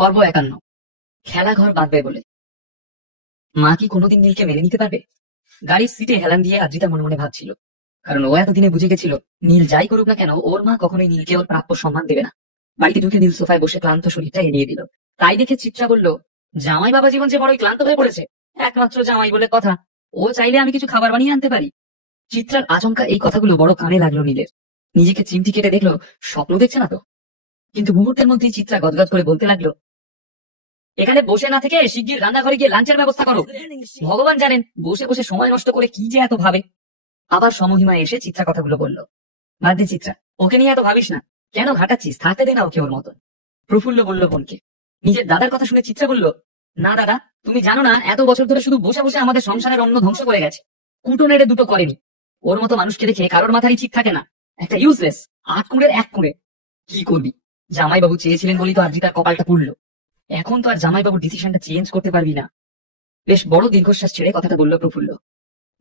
পর্ব 51। খেলাঘর বাঁধবে বলে। মা কি কোনোদিন নীলকে মেনে নিতে পারবে? গাড়ির সিটে হেলান দিয়ে আদ্রিতা মনে মনে ভাবছিল, কারণ ও এতদিনে বুঝে গেছিল নীল যাই করুক না কেন ওর মা কখনোই নীলকে ওর প্রাপ্য সম্মান দেবে না। বাড়িতে ঢুকে নীল সোফায় বসে ক্লান্ত শরীরটা এড়িয়ে দিল। তাই দেখে চিত্রা বলল, জামাই বাবা জীবন যে বড়ই ক্লান্ত হয়ে পড়েছে, একমাত্র জামাই বলে কথা, ও চাইলে আমি কিছু খাবার বানিয়ে আনতে পারি। চিত্রার আচমকা এই কথাগুলো বড় কানে লাগলো নীলের। নিজেকে চিমটি কেটে দেখলো স্বপ্ন দেখছে না তো। কিন্তু মুহূর্তের মধ্যেই চিত্রা গদগদ করে বলতে লাগলো, এখানে বসে না থেকে শিগগির রান্নাঘরে গিয়ে লাঞ্চের ব্যবস্থা করো। ভগবান জানেন বসে বসে সময় নষ্ট করে কি যে এত ভাবে। আবার সমহিমায় এসে চিত্রা কথাগুলো বলল, বাদ দে চিত্রা, ওকে নিয়ে এত ভাবিস না, কেন ঘাটাচ্ছিস, থাকতে দে না ওকে ওর মতন। প্রফুল্ল বলল বোনকে। নিজের দাদার কথা শুনে চিত্রা বলল, না দাদা, তুমি জানো না এত বছর ধরে শুধু বসে বসে আমাদের সংসারের অন্ন ধ্বংস করে গেছে, কুটো নেড়ে দুটো করেনি। ওর মতো মানুষকে দেখে কারোর মাথারই ঠিক থাকে না, একটা ইউজলেস, 8 কুঁড়ের 1 কুঁড়ে। কি করবি, জামাইবাবু চেয়েছিলেন বলেই তো আদ্রিতার কপালটা পুড়লো। এখন তো আর জামাইবাবুর ডিসিশনটা চেঞ্জ করতে পারবি না। বেশ বড় দীর্ঘশ্বাস ছেড়ে কথাটা বলল প্রফুল্ল।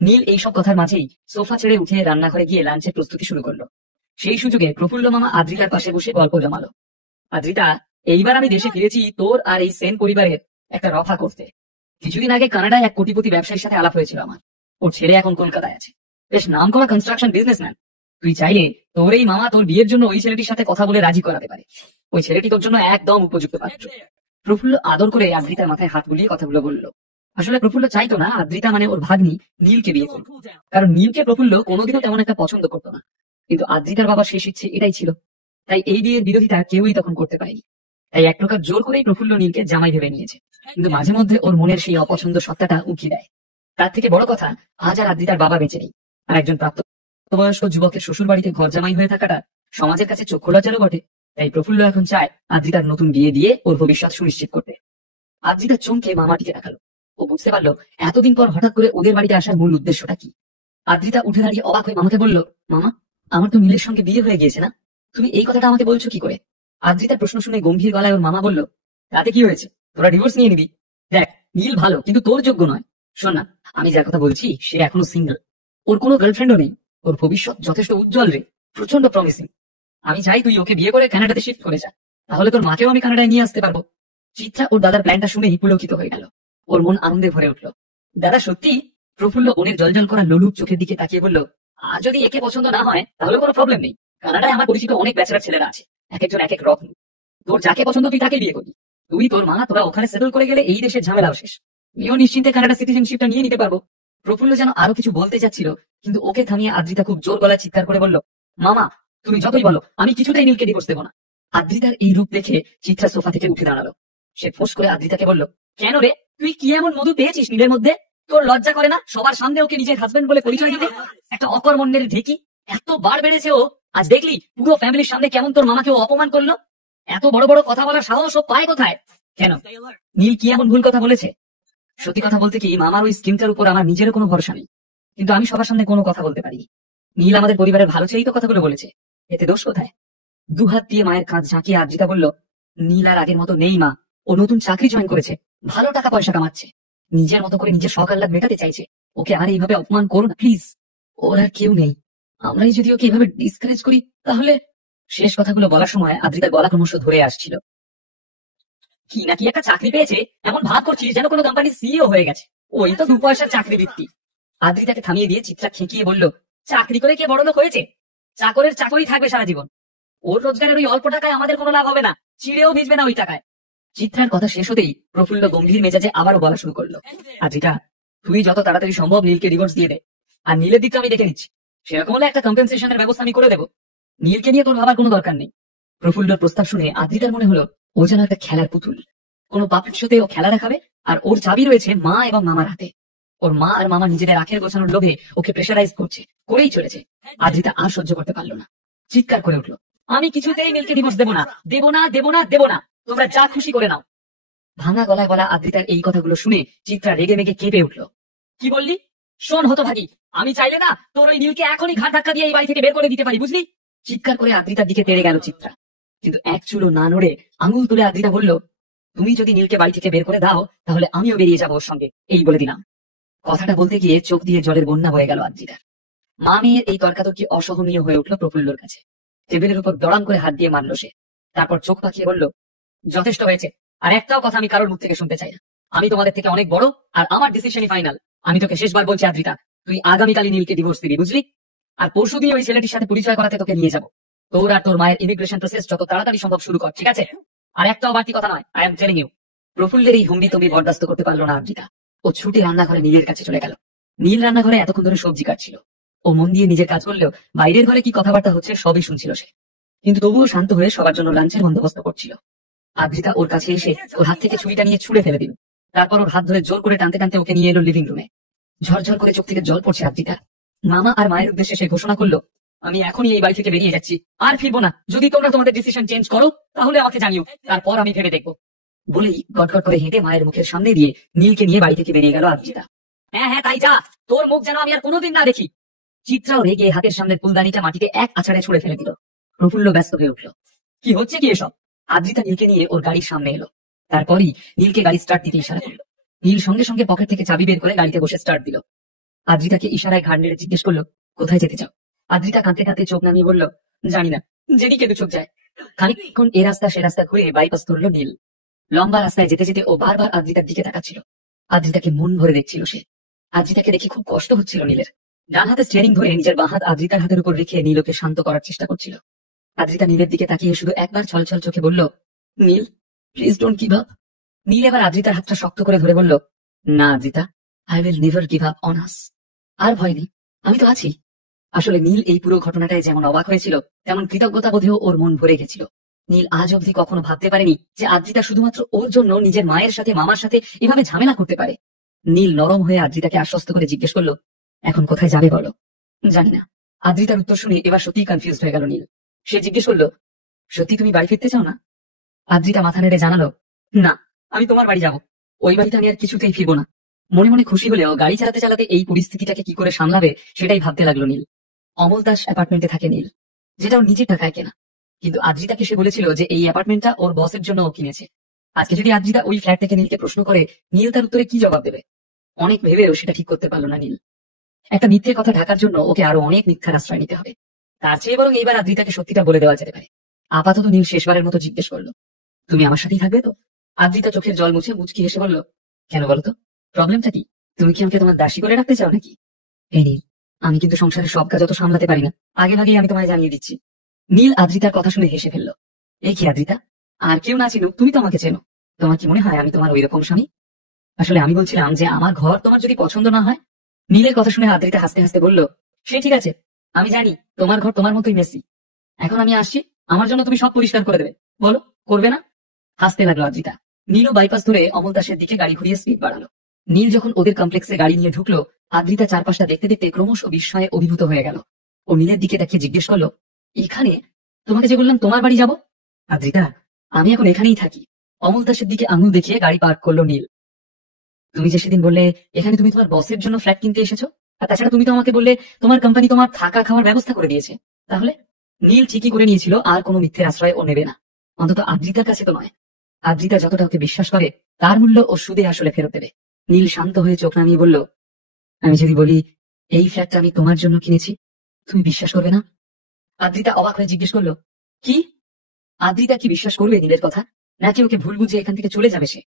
নীল এইসব কথার মাঝেই সোফা ছেড়ে উঠে রান্নাঘরে গিয়ে লাঞ্চের প্রস্তুতি শুরু করলো। সেই সুযোগে প্রফুল্ল মামা আদ্রিতার পাশে বসে গল্প জমালো। আদ্রিতা, এইবার আমি দেশে ফিরেছি তোর আর এই সেন পরিবারের একটা রফা করতে। কিছুদিন আগে কানাডায় এক কোটিপতি ব্যবসায়ীর সাথে আলাপ হয়েছিল আমার। ওর ছেলে এখন কলকাতায় আছে, বেশ নামকরা কনস্ট্রাকশন বিজনেসম্যান। তুই চাইলে তোর এই মামা তোর বিয়ের জন্য ওই ছেলেটির সাথে কথা বলে রাজি করাতে পারে। ওই ছেলেটি তোর জন্য একদম উপযুক্ত পাত্র। প্রফুল্ল আদর করে আদ্রিতার মাথায় হাত বুলিয়ে কথাগুলো বলল। আসলে প্রফুল্ল চাইতো না আদ্রিতা মানে ওর ভাগ্নি নীলকে বিয়ে করবে, কারণ নীলকে প্রফুল্ল কোনোদিনও তেমন একটা পছন্দ করতো না। কিন্তু আদ্রিতার বাবার শেষ ইচ্ছে এটাই ছিল, তাই এই বিয়ের বিরোধিতা কেউই তখন করতে পারেনি। তাই এক প্রকার জোর করেই প্রফুল্ল নীলকে জামাই ভেবে নিয়েছে। কিন্তু মাঝে মধ্যে ওর মনের সেই অপছন্দ সত্তাটা উঁকি দেয়। তার থেকে বড় কথা, আজ আর আদ্রিতার বাবা বেঁচে নেই, আর একজন প্রাপ্তবয়স্ক যুবকের শ্বশুর বাড়িতে ঘর জামাই হয়ে থাকাটা সমাজের কাছে চক্ষু লজ্জারও বটে। তাই প্রফুল্ল এখন চায় আদ্রিতার নতুন বিয়ে দিয়ে ওর ভবিষ্যৎ সুনিশ্চিত করতে। আদ্রিতা চমকে মামাটিকে দেখালো। ও বুঝতে পারলো এতদিন পর হঠাৎ করে ওদের বাড়িতে আসার মূল উদ্দেশ্যটা কি। আদ্রিতা উঠে দাঁড়িয়ে অবাক হয়ে মামাকে বলল, মামা, আমার তো নীলের সঙ্গে বিয়ে হয়ে গিয়েছে না, তুমি এই কথাটা আমাকে বলছো কি করে? আদ্রিতার প্রশ্ন শুনে গম্ভীর গলায় ওর মামা বলল, তাতে কি হয়েছে, তোরা ডিভোর্স নিয়ে নিবি। দেখ, নীল ভালো কিন্তু তোর যোগ্য নয়। শোন না, আমি যার কথা বলছি সে এখনো সিঙ্গেল, ওর কোনো গার্লফ্রেন্ডও নেই। ওর ভবিষ্যৎ যথেষ্ট উজ্জ্বল রে, প্রচন্ড প্রমিসিং। আমি চাই তুই ওকে বিয়ে করে কানাডাতে শিফট করে যা, তাহলে তোর মাকেও আমি কানাডায় নিয়ে আসতে পারবো। চিত্রা ওর দাদার প্ল্যানটা শুনেই পুলকিত হয়ে গেল। ওর মন আনন্দে ভরে উঠল। দাদা সত্যি? প্রফুল্ল ওনের জলজল করা লোলুপ চোখের দিকে তাকিয়ে বলল, আর যদি একে পছন্দ না হয় তাহলে কোনো প্রবলেম নেই। কানাডায় আমার পরিচিত অনেক ব্যাচেলার ছেলেরা আছে, এক একজন এক এক রকম। তোর যাকে পছন্দ তুই তাকে বিয়ে করবি। তুই তোর মা তোরা ওখানে সেটেল করে গেলে এই দেশের ঝামেলাও শেষ। তুইও নিশ্চিন্তে কানাডা সিটিজেনশিপটা নিয়ে নিতে পারবো। প্রফুল্ল যেন আরো কিছু বলতে যাচ্ছিল, কিন্তু ওকে থামিয়ে আদ্রিতা খুব জোর গলায় চিৎকার করে বলল, মামা, তুমি যতই বলো আমি কিছুতেই নীলকে ডিভোর্স দেবো না। আদ্রিতার এই রূপ দেখে চিত্রা সোফা থেকে উঠে দাঁড়ালো। সে ফোঁস করে আদ্রিতাকে বলল, কেন রে, তুই কি এমন মধু পেয়েছিস নীলের মধ্যে? তোর লজ্জা করে না সবার সামনে ওকে নিজের হাজবেন্ড বলে পরিচয় দিতে? একটা অকর্মণ্যের ঢেকি, এত বার বেড়েছে ও। আজ দেখলি পুরো ফ্যামিলির সামনে কেমন তোর মামাকে ও অপমান করলো। এত বড় বড় কথা বলার সাহস ও পায় কোথায়? কেন, নীল কি এমন ভুল কথা বলেছে? সত্যি কথা বলতে কি, মামার ওই স্কিমটার উপর আমার নিজেরও কোনো ভরসা নেই, কিন্তু আমি সবার সামনে কোনো কথা বলতে পারিনি। নীল আমাদের পরিবারের ভালো চেয়েই তো কথাগুলো বলেছে, এতে দোষ কোথায়? দুহাত দিয়ে মায়ের কাঁধ ঝাঁকিয়ে আদ্রিতা বলল, নীল আর আগের মতো নেই মা, ও নতুন চাকরি জয়েন করেছে, ভালো টাকা পয়সা কামাচ্ছে, নিজের মতো করে নিজের শখ আহ্লাদ মেটাতে চাইছে। ওকে আর এইভাবে অপমান করো না প্লিজ। ওর আর কেউ নেই, আমরাই যদি ওকে এভাবে ডিসকারেজ করি তাহলে। শেষ কথাগুলো বলার সময় আদ্রিতার গলা ক্রমশ ধরে আসছিল। কি নাকি একটা চাকরি পেয়েছে, এমন ভাব করছিস যেন কোনো কোম্পানির সিইও হয়ে গেছে। ওই তো 2 পয়সার চাকরি বৃত্তি। আদ্রিতাকে থামিয়ে দিয়ে চিত্রা খেকিয়ে বলল, চাকরি করে কে বড়লোক হয়েছে? চাকরের চাকরি থাকবে সারা জীবন। ওর রোজগারের ওই অল্প টাকায় আমাদের কোনো লাভ হবে না, চিড়েও ভিজবে না ওই টাকায়। চিত্রার কথা শেষ হতেই প্রফুল্ল গম্ভীর মেজাজে আবারও বলা শুরু করলো, আদ্রিতা, তুই যত তাড়াতাড়ি সম্ভব নীলকে ডিভোর্স দিয়ে দে, আর নীলের দিকটা আমি দেখে নিচ্ছি। সেরকম হলে একটা কম্পেনসেশনের ব্যবস্থা আমি করে দেবো। নীলকে নিয়ে তোর ভাবার কোনো দরকার নেই। প্রফুল্লর প্রস্তাব শুনে আদ্রিতার মনে হলো ও যেন একটা খেলার পুতুল, কোনো পাপেট শোতে ও খেলা দেখাবে, আর ওর চাবি রয়েছে মা এবং মামার হাতে। ওর মা আর মামা নিজেদের আখের গোছানোর লোভে ওকে প্রেশারাইজ করছে, করেই চলেছে। আদ্রিতা আর সহ্য করতে পারলো না, চিৎকার করে উঠলো, আমি কিছুতেই নীলকে ডিভোর্স দেবো না, দেবো না, দেবো না, দেবো না, তোমরা যা খুশি করে নাও। ভাঙা গলায় বলা আদ্রিতার এই কথাগুলো শুনে চিত্রা রেগে মেগে কেঁপে উঠলো। কি বললি? শোন হতভাগী, আমি চাইলে না তোর ওই নীলকে এখনই ঘাট ধাক্কা দিয়ে এই বাড়ি থেকে বের করে দিতে পারি, বুঝলি? চিৎকার করে আদ্রিতার দিকে তেড়ে গেল চিত্রা, কিন্তু এক চুলও না নড়ে আঙুল তুলে আদ্রিতা বলল, তুমি যদি নীলকে বাড়ি থেকে বের করে দাও তাহলে আমিও বেরিয়ে যাবো ওর সঙ্গে, এই বলে দিলাম। কথাটা বলতে গিয়ে চোখ দিয়ে জলের বন্যা বয়ে গেল আদ্রিতার। মা মেয়ের এই তর্কাতর্কি অসহনীয় হয়ে উঠল প্রফুল্লর কাছে। টেবিলের উপর দড়াম করে হাত দিয়ে মারল সে, তারপর চোখ পাকিয়ে বলল, যথেষ্ট হয়েছে, আর একটাও কথা আমি কারোর মুখ থেকে শুনতে চাই না। আমি তোমাদের থেকে অনেক বড়, আর আমার ডিসিশনই ফাইনাল। আমি তোকে শেষবার বলছি আদ্রিতা, তুই আগামীকালই নীলকে ডিভোর্স দিবি, বুঝলি? আর পরশু দিয়ে ওই ছেলেটির সাথে পরিচয় করাতে তোকে নিয়ে যাবো। তোর আর তোর মায়ের ইমিগ্রেশন প্রসেস যত তাড়াতাড়ি সম্ভব শুরু কর, ঠিক আছে? আর একটাও বাড়তি কথা নয়, আই এম টেলিং ইউ। প্রফুল্লের এই হুমড়ি তুমি বরদাস্ত করতে পারলো না আদ্রিতা। ও ছুটে রান্নাঘরে নীলের কাছে চলে গেল। নীল রান্নাঘরে এতক্ষণ ধরে সবজি কাটছিল। ও মন দিয়ে নিজের কাজ করলেও বাইরের ঘরে কি কথাবার্তা হচ্ছে সবই শুনছিল সে। কিন্তু তবুও শান্ত হয়ে সবার জন্য লাঞ্চের বন্দোবস্ত করছিল। আদ্রিতা ওর কাছে এসে ওর হাত থেকে ছুরিটা নিয়ে ছুঁড়ে ফেলে দিল। তারপর ওর হাত ধরে জোর করে টানতে টানতে ওকে নিয়ে এলো লিভিং রুমে। ঝরঝর করে চোখ থেকে জল পড়ছে আদ্রিতার। মামা আর মায়ের উদ্দেশ্যে সে ঘোষণা করলো, আমি এখনই এই বাড়ি থেকে বেরিয়ে যাচ্ছি, আর ফিরবো না। যদি তোমরা তোমাদের ডিসিশন চেঞ্জ করো তাহলে আমাকে জানিও, তারপর আমি ভেবে দেখবো। বলেই গটগট করে হেঁটে মায়ের মুখের সামনে দিয়ে নীলকে নিয়ে বাড়ি থেকে বেরিয়ে গেল আদ্রিতা। হ্যাঁ হ্যাঁ, তাই যা, তোর মুখ যেন আমি আর কোনোদিন না দেখি। চিত্রাও রেগে হাতের সামনের ফুলদানিটা মাটিতে এক আছাড়ে ছুড়ে ফেলে দিল। প্রফুল্ল ব্যস্ত হয়ে উঠল। কি হচ্ছে কি এসব? আদ্রিতা নীলকে নিয়ে ওর গাড়ির সামনে এলো। তারপরই নীলকে গাড়ি স্টার্ট দিতে ইশারা করলো। নীল সঙ্গে সঙ্গে পকেট থেকে চাবি বের করে গাড়িতে বসে স্টার্ট দিল। আদ্রিতাকে ইশারায় ঘাড় নেড়ে জিজ্ঞেস করলো, কোথায় যেতে চাও? আদ্রিতা কাঁদতে কাঁদতে চোখ নামিয়ে বলল, জানি না, যেদিকে দু চোখ যায়। খানিকক্ষণ এ রাস্তা সে রাস্তা ঘুরে বাইপাস ধরল নীল। লম্বা রাস্তায় যেতে যেতে ও বারবার আদ্রিতার দিকে তাকাচ্ছিল। আদ্রিতাকে মন ভরে দেখছিল সে। আদ্রিতাকে দেখে খুব কষ্ট হচ্ছিল নীলের। ডান হাতে স্টিয়ারিং ধরে নিজের বাঁ হাত আদ্রিতার হাতের উপর রেখে নীলকে শান্ত করার চেষ্টা করছিল। আদ্রিতা নীলের দিকে তাকিয়ে শুধু একবার ছলছল চোখে বলল, Neel please don't give up. Neel এবার আদ্রিতার হাতটা শক্ত করে ধরে বলল, না Adrita, I will never give up on us. আর ভয় নেই, আমি তো আছি। আসলে নীল এই পুরো ঘটনাটায় যেমন অবাক হয়েছিল, তেমন কৃতজ্ঞতা বোধেও ওর মন ভরে গেছিল। নীল আজ অবধি কখনো ভাবতে পারেনি যে আদ্রিতা শুধুমাত্র ওর জন্য নিজের মায়ের সাথে মামার সাথে এভাবে ঝামেলা করতে পারে। নীল নরম হয়ে আদ্রিতাকে আশ্বস্ত করে জিজ্ঞেস করলো, এখন কোথায় যাবে বলো? জানি না। আদ্রিতার উত্তর শুনে এবার সত্যিই কনফিউজড হয়ে গেল নীল। সে জিজ্ঞেস করলো, সত্যি তুমি বাড়ি ফিরতে চাও না? আদ্রিতা মাথা নেড়ে জানালো, না, আমি তোমার বাড়ি যাব। ওই বাড়িতে আমি আর কিছুতেই ফিরবো না। মনে মনে খুশি হলেও গাড়ি চালাতে চালাতে এই পরিস্থিতিটাকে কি করে সামলাবে সেটাই ভাবতে লাগলো নীল। অমল দাস অ্যাপার্টমেন্টে থাকে নীল, যেটা ওর নিজের টাকায় কেনা। কিন্তু আদ্রিতাকে সে বলেছিল যে এই অ্যাপার্টমেন্টটা ওর বসের জন্য ও কিনেছে। আজকে যদি আদ্রিতা ওই ফ্ল্যাট থেকে নীলকে প্রশ্ন করে, নীল তার উত্তরে কি জবাব দেবে? অনেক ভেবেও সেটা ঠিক করতে পারলো না নীল। একটা মিথ্যে কথা ঢাকার জন্য ওকে আরো অনেক মিথ্যার আশ্রয় নিতে হবে। তার চেয়ে বরং এইবার আদ্রিতাকে সত্যিটা বলে দেওয়া যেতে পারে। আপাতত নীল শেষবারের মতো জিজ্ঞেস করলো, তুমি আমার সাথেই থাকবে তো? আদ্রিতা চোখের জল মুছে মুচকি হেসে বলল, কেন বলো তো, প্রবলেমটা কি? তুমি কি আমাকে তোমার দাসী করে রাখতে চাও নাকি? এই নীল, আমি কিন্তু সংসারের সব কাজ অত সামলাতে পারি না, আগে ভাগেই আমি তোমায় জানিয়ে দিচ্ছি। নীল আদ্রিতার কথা শুনে হেসে ফেলল। এই কি আদ্রিতা, আর কেউ না চিনুক তুমি তো আমাকে চেনো। তোমার কি মনে হয় আমি তোমার ওই রকম স্বামী? আসলে আমি বলছিলাম যে আমার ঘর তোমার যদি পছন্দ না হয়। নীলের কথা শুনে আদ্রিতা হাসতে হাসতে বলল, সে ঠিক আছে, আমি জানি তোমার ঘর তোমার মতোই মেসি। এখন আমি আসছি, আমার জন্য তুমি সব পরিষ্কার করে দেবে, বলো করবে না? হাসতে লাগলো আদ্রিতা। নীলও বাইপাস ধরে অমল দাসের দিকে গাড়ি ঘুরিয়ে স্পিড বাড়ালো। নীল যখন ওদের কমপ্লেক্সে গাড়ি নিয়ে ঢুকলো, আদ্রিতা চারপাশটা দেখতে দেখতে ক্রমশ বিস্ময়ে অভিভূত হয়ে গেল। ও নীলের দিকে তাকিয়ে জিজ্ঞেস করলো, এখানে? তোমাকে যে বললাম তোমার বাড়ি যাব। আদ্রিতা, আমি এখন এখানেই থাকি। অমল দাসের দিকে আঙুল দেখিয়ে গাড়ি পার্ক করলো নীল। তুমি যে সেদিন বললে এখানে তুমি তোমার বসের জন্য ফ্ল্যাট কিনতে এসেছো, আর তাছাড়া তুমি তো আমাকে বললে তোমার কোম্পানি তোমার থাকা খাওয়ার ব্যবস্থা করে দিয়েছে, তাহলে? নীল ঠিকই করে নিয়েছিল আর কোনো মিথ্যের আশ্রয় ও নেবে না, অন্তত আদ্রিতার কাছে তো নয়। আদ্রিতা যতটা ওকে বিশ্বাস করে তার মূল্য ও সুদে আসলে ফেরত দেবে। নীল শান্ত হয়ে চোখ নামিয়ে বলল, আমি যদি বলি এই ফ্ল্যাটটা আমি তোমার জন্য কিনেছি, তুমি বিশ্বাস করবে না? আদ্রিতা অবাক হয়ে জিজ্ঞেস করলো, কি? আদ্রিতা কি বিশ্বাস করবে নীলের কথা, নাকি ওকে ভুল বুঝে এখান থেকে চলে যাবে সে?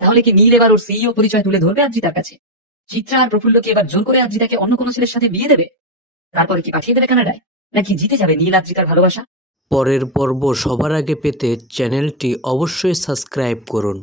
তাহলে কি নীল এবার ওর সিইও পরিচয় তুলে ধরবে আদ্রিতার কাছে? চিত্রা আর প্রফুল্লকে এবার জোর করে আদ্রিতাকে অন্য কোনো ছেলের সাথে বিয়ে দেবে? তারপরে কি পাঠিয়ে দেবে কানাডায়, নাকি জিতে যাবে নীল আদ্রিতার ভালোবাসা? পরের পর্ব সবার আগে পেতে চ্যানেলটি অবশ্যই সাবস্ক্রাইব করুন।